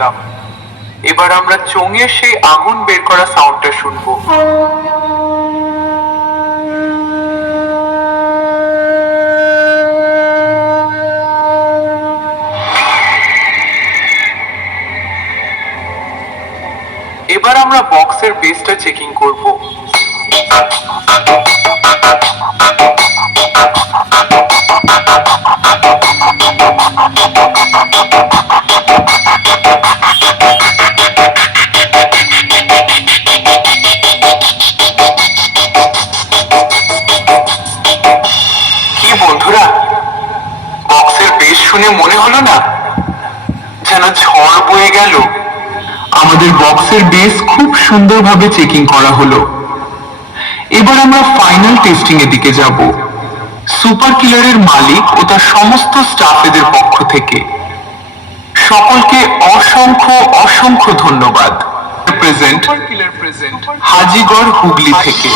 করলাম। এবার আমরা চোঙের সেই আগুন বের করা সাউন্ডটা শুনবো। এবার আমরা বক্সের বেসটা চেকিং করব। কি বন্ধুরা, বক্সের বেস শুনে মনে হলো না যেন ঝড় বয়ে গেল? আমাদের বক্সের বেস খুব সুন্দরভাবে চেকিং করা হলো। এবার আমরা ফাইনাল টেস্টিং এর দিকে যাব। সুপার কিলারের মালিক ও তার সমস্ত স্টাফেদের পক্ষ থেকে সকলকে অসংখ্য অসংখ্য ধন্যবাদ। প্রেজেন্ট হাজিগড় হুগলি থেকে।